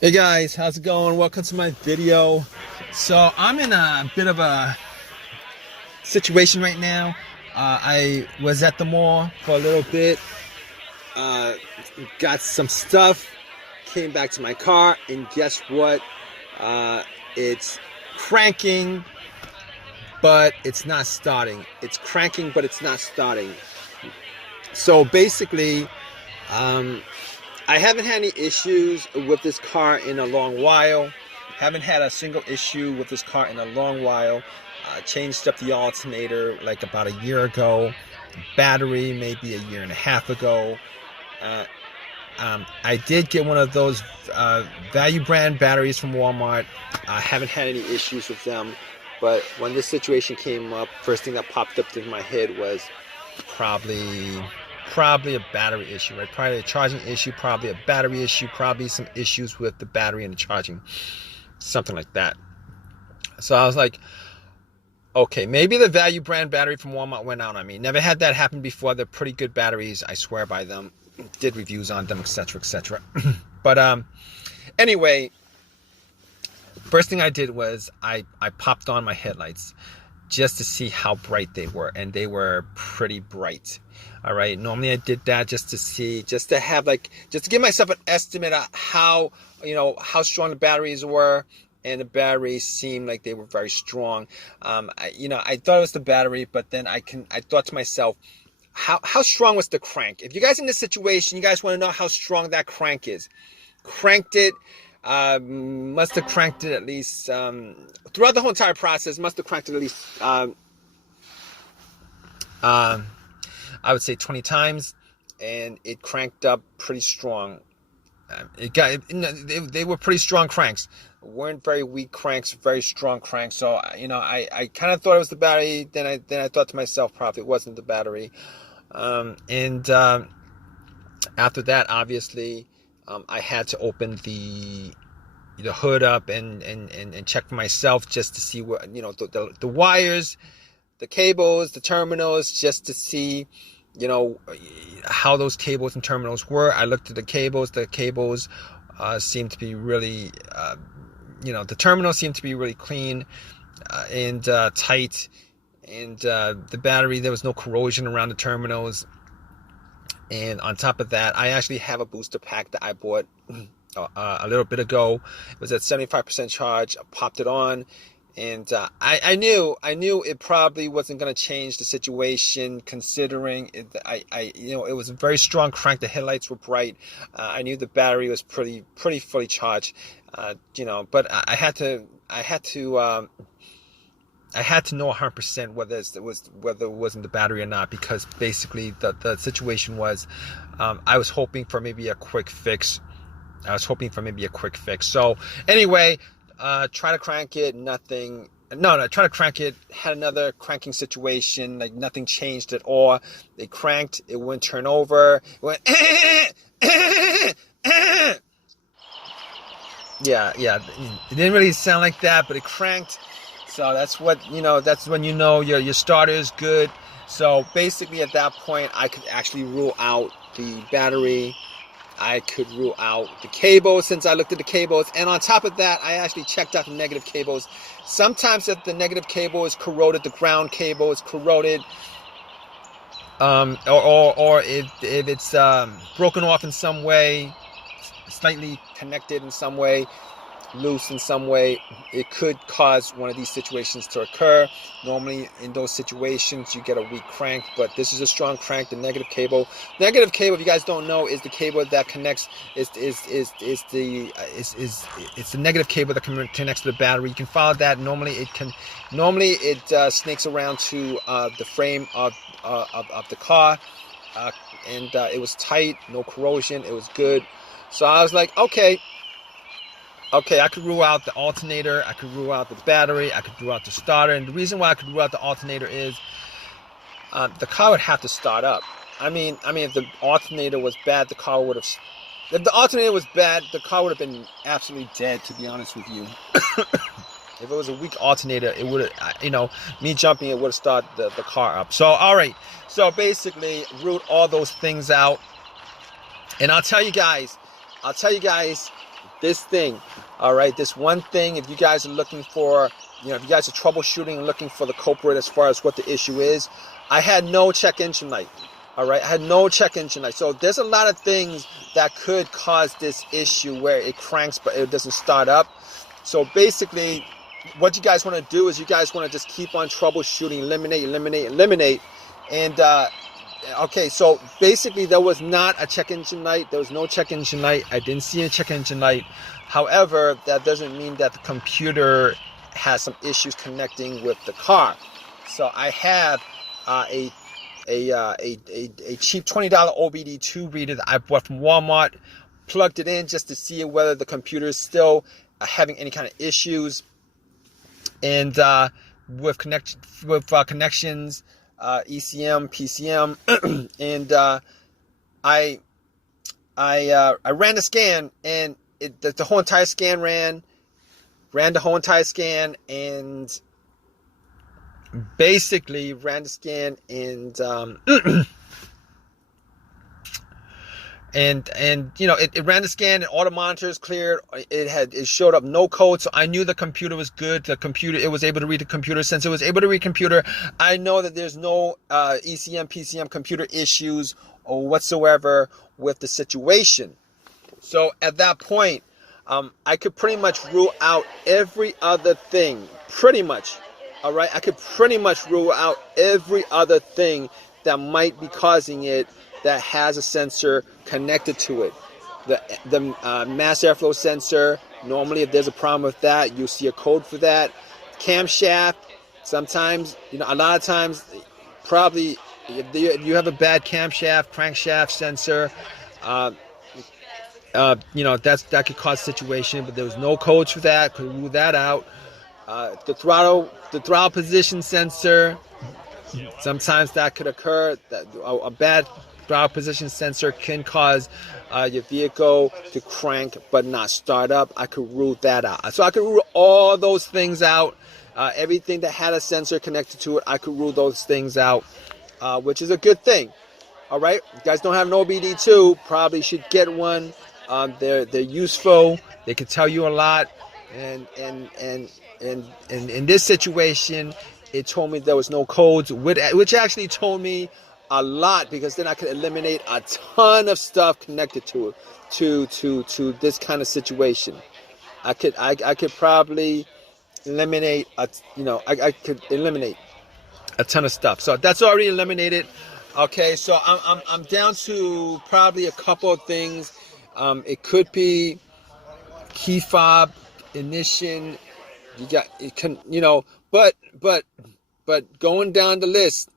Hey guys, how's it going? Welcome to my video. So I'm in a bit of a situation right now. I was at the mall for a little bit, uh, got some stuff, came back to my car, and guess what? It's cranking, but it's not starting. It's cranking, but it's not starting. So basically, um, I haven't had any issues with this car in a long while. Haven't had a single issue with this car in a long while. Changed up the alternator like about a year ago. Battery maybe a year and a half ago. Uh, I did get one of those value brand batteries from Walmart. I haven't had any issues with them. But when this situation came up, first thing that popped up in my head was probably a battery issue, right? Probably a charging issue, probably a battery issue, probably some issues with the battery and the charging, something like that. So I was like, okay, maybe the value brand battery from Walmart went out on me. Never had that happen before. They're pretty good batteries. I swear by them. Did reviews on them, etc., etc. But anyway, first thing I did was I popped on my headlights just to see how bright they were, and they were pretty bright. All right, normally I did that just to see, just to have just to give myself an estimate of how strong the batteries were, and the batteries seemed like they were very strong. I thought it was the battery, but then I thought to myself, how strong was the crank? If you guys in this situation, you guys want to know how strong that crank is. Cranked it. Must have cranked it at least throughout the whole entire process. Must have cranked it at least I would say 20 times, and it cranked up pretty strong. They were pretty strong cranks. Weren't very weak cranks, very strong cranks. So I kind of thought it was the battery. Then I thought to myself, probably it wasn't the battery. And after that, obviously, I had to open the hood up and check for myself, just to see what the wires, the cables, the terminals, just to see how those cables and terminals were. I looked at the cables. The cables seemed to be really the terminals seemed to be really clean and tight, and the battery, there was no corrosion around the terminals. And on top of that, I actually have a booster pack that I bought a little bit ago. It was at 75% charge. I popped it on, and I knew it probably wasn't going to change the situation, considering it was a very strong crank. The headlights were bright. I knew the battery was pretty fully charged. But I had to know 100% whether it wasn't the battery or not, because basically the situation was, I was hoping for maybe a quick fix. So anyway, try to crank it, nothing. No, try to crank it. Had another cranking situation, like nothing changed at all. They cranked, it wouldn't turn over. It went. Yeah. It didn't really sound like that, but it cranked. So that's what that's when your starter is good. So basically at that point, I could actually rule out the battery. I could rule out the cables, since I looked at the cables. And on top of that, I actually checked out the negative cables. Sometimes if the negative cable is corroded, the ground cable is corroded, or if it's broken off in some way, slightly connected in some way, loose in some way, it could cause one of these situations to occur. Normally in those situations you get a weak crank, but this is a strong crank. The negative cable, if you guys don't know, is the cable that connects, it's the negative cable that connects to the battery. You can follow that. Normally it snakes around to the frame of the car, and it was tight, no corrosion, it was good. So I was like, okay, I could rule out the alternator, I could rule out the battery, I could rule out the starter. And the reason why I could rule out the alternator is the car would have to start up. I mean, if the alternator was bad, the car would have. If the alternator was bad, the car would have been absolutely dead, to be honest with you. If it was a weak alternator, it would have, me jumping, it would have started the car up. So, all right. So basically, ruled all those things out. And I'll tell you guys, this thing. All right, this one thing. If you guys are looking for, if you guys are troubleshooting and looking for the culprit as far as what the issue is, I had no check engine light. All right, I had no check engine light. So there's a lot of things that could cause this issue where it cranks but it doesn't start up. So basically, what you guys want to do is you guys want to just keep on troubleshooting, eliminate. And okay, so basically there was not a check engine light. There was no check engine light. I didn't see a check engine light. However, that doesn't mean that the computer has some issues connecting with the car. So I have a cheap $20 OBD2 reader that I bought from Walmart. Plugged it in just to see whether the computer is still having any kind of issues. And with connections, ECM, PCM, and I ran the scan, and the whole entire scan ran the whole entire scan, and basically ran the scan, and it ran the scan, and all the monitors cleared. It showed up no code, so I knew the computer was good. The computer, it was able to read the computer. Since it was able to read computer, I know that there's no ECM, PCM computer issues or whatsoever with the situation. So at that point, I could pretty much rule out every other thing. Pretty much, all right. I could pretty much rule out every other thing that might be causing it, that has a sensor connected to it. The mass airflow sensor, normally if there's a problem with that, you'll see a code for that. Camshaft, sometimes, a lot of times, probably if you have a bad camshaft, crankshaft sensor, that could cause a situation, but there was no codes for that, could rule that out. The throttle position sensor, sometimes that could occur. A bad throttle position sensor can cause your vehicle to crank but not start up. I could rule that out. So I could rule all those things out. Everything that had a sensor connected to it, I could rule those things out, which is a good thing. All right, you guys don't have an OBD2, probably should get one. They're useful. They can tell you a lot. And in this situation, it told me there was no codes, which actually told me a lot, because then I could eliminate a ton of stuff connected to it, to this kind of situation. I could probably eliminate I could eliminate a ton of stuff. So that's already eliminated. Okay, so I'm down to probably a couple of things. It could be key fob, ignition. You got it can but going down the list,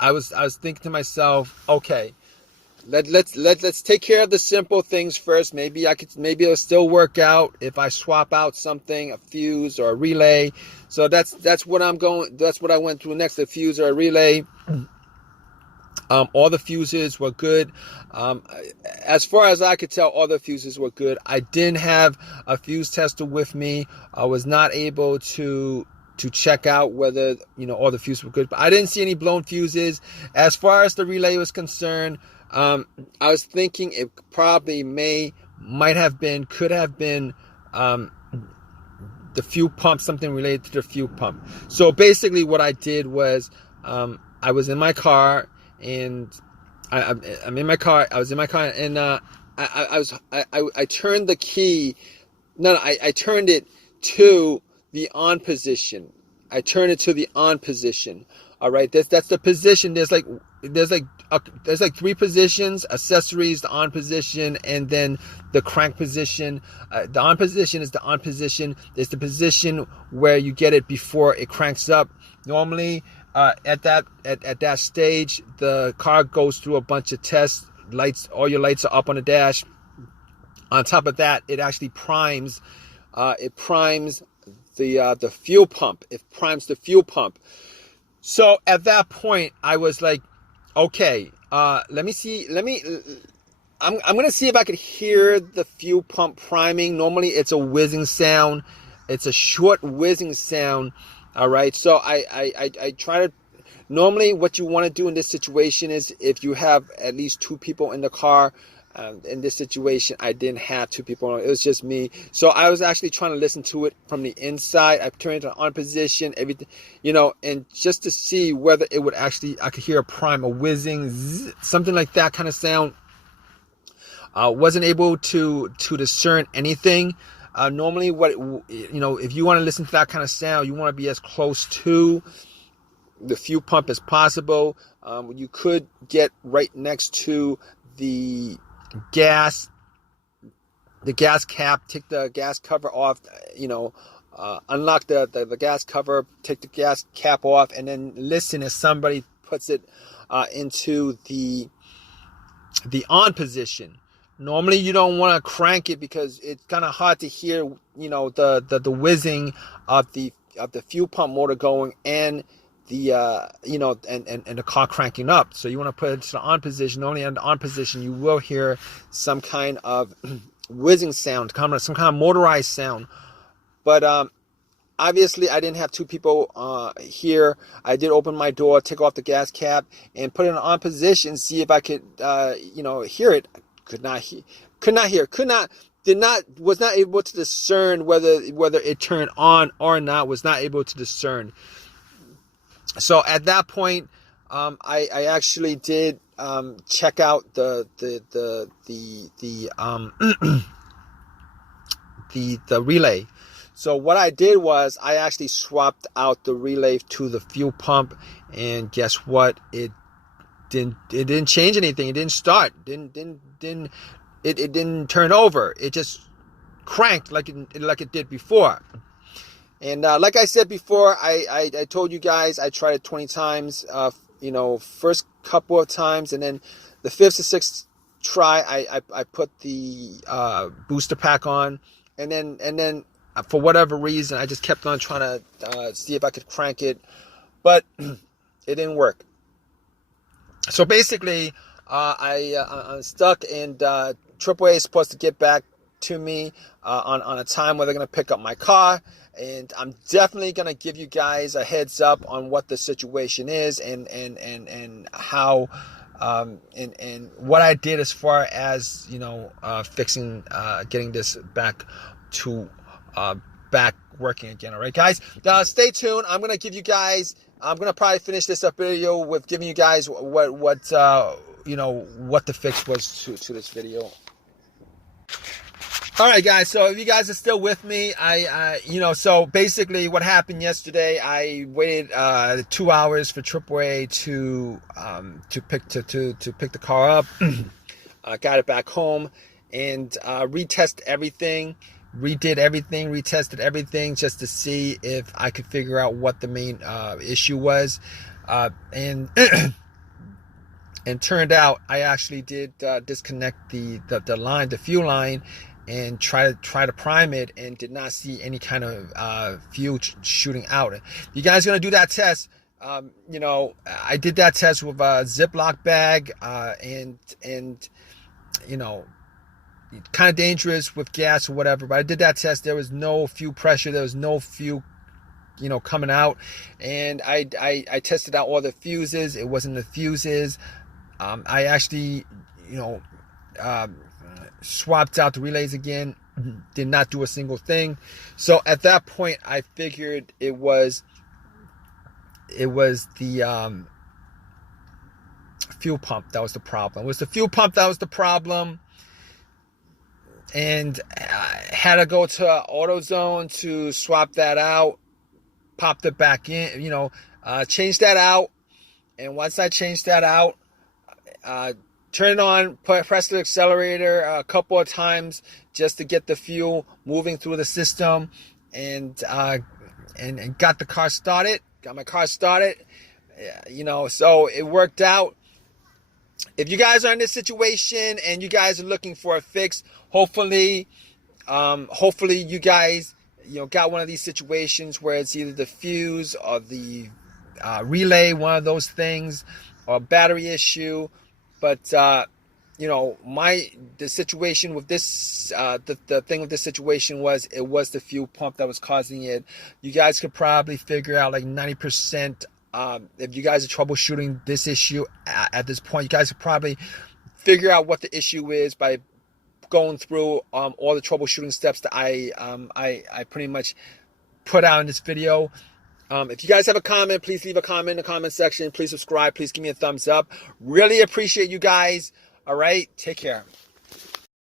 I was thinking to myself, okay, let's take care of the simple things first. Maybe it'll still work out if I swap out something, a fuse or a relay. So that's what I went through next, a fuse or a relay. All the fuses were good. As far as I could tell, all the fuses were good. I didn't have a fuse tester with me. I was not able to check out whether all the fuses were good, but I didn't see any blown fuses. As far as the relay was concerned, I was thinking it probably could have been the fuel pump, something related to the fuel pump. So basically what I did was, I was in my car, and I'm in my car. I was in my car, and I turned the key. I turned it to the on position. I turned it to the on position. All right, that's the position. There's like three positions: accessories, the on position, and then the crank position. The on position is the on position. It's the position where you get it before it cranks up. Normally, at that stage, the car goes through a bunch of tests. Lights, all your lights are up on the dash. On top of that, it actually primes. It primes the fuel pump. It primes the fuel pump. So at that point, I was like, okay, let me see. I'm gonna see if I could hear the fuel pump priming. Normally, it's a whizzing sound. It's a short whizzing sound. All right, so I try to. Normally, what you want to do in this situation is, if you have at least two people in the car, In this situation, I didn't have two people on. It was just me. So I was actually trying to listen to it from the inside. I turned it on position, everything, and just to see whether it would actually, I could hear a prime, a whizzing, zzz, something like that kind of sound. Wasn't able to discern anything. Normally, if you want to listen to that kind of sound, you want to be as close to the fuel pump as possible. You could get right next to the gas cap, take the gas cover off, unlock the gas cover, take the gas cap off, and then listen as somebody puts it into the on position. Normally you don't want to crank it because it's kind of hard to hear, the whizzing of the fuel pump motor going and the and the car cranking up. So you want to put it to the on position. Only in the on position you will hear some kind of whizzing sound, some kind of motorized sound. But obviously I didn't have two people here. I did open my door, take off the gas cap, and put it in on position, see if I could hear it. Was not able to discern whether it turned on or not. Was not able to discern. So at that point, I actually did check out the relay. So what I did was I actually swapped out the relay to the fuel pump, and guess what? It didn't change anything. It didn't start. It didn't turn over. It just cranked like it did before. And like I said before, I told you guys I tried it 20 times. First couple of times, and then the fifth or sixth try, I put the booster pack on, and then for whatever reason, I just kept on trying to see if I could crank it, but it didn't work. So basically, I'm stuck, and AAA is supposed to get back to me on a time where they're going to pick up my car. And I'm definitely going to give you guys a heads up on what the situation is and how and what I did as far as, fixing, getting this back to back working again. All right, guys, stay tuned. I'm going to probably finish this up video with giving you guys what the fix was to this video. All right, guys. So if you guys are still with me, so basically what happened yesterday, I waited 2 hours for AAA to pick the car up. I got it back home and retested everything, retested everything just to see if I could figure out what the main issue was, and and turned out I actually did disconnect the line, the fuel line, and try to prime it, and did not see any kind of fuel shooting out. If you guys are gonna do that test, I did that test with a Ziploc bag, and kind of dangerous with gas or whatever. But I did that test. There was no fuel pressure. There was no fuel, coming out. And I tested out all the fuses. It wasn't the fuses. I actually, swapped out the relays again, did not do a single thing. So at that point, I figured it was the fuel pump that was the problem. It was the fuel pump that was the problem, and I had to go to AutoZone to swap that out, popped it back in, changed that out, and once I changed that out, turn it on, press the accelerator a couple of times just to get the fuel moving through the system, and got the car started. Got my car started, so it worked out. If you guys are in this situation and you guys are looking for a fix, hopefully you guys got one of these situations where it's either the fuse or the relay, one of those things, or a battery issue. But the situation with this, the thing with this situation was it was the fuel pump that was causing it. You guys could probably figure out like 90%. If you guys are troubleshooting this issue at this point, you guys could probably figure out what the issue is by going through all the troubleshooting steps that I pretty much put out in this video. If you guys have a comment, please leave a comment in the comment section. Please subscribe. Please give me a thumbs up. Really appreciate you guys. All right. Take care.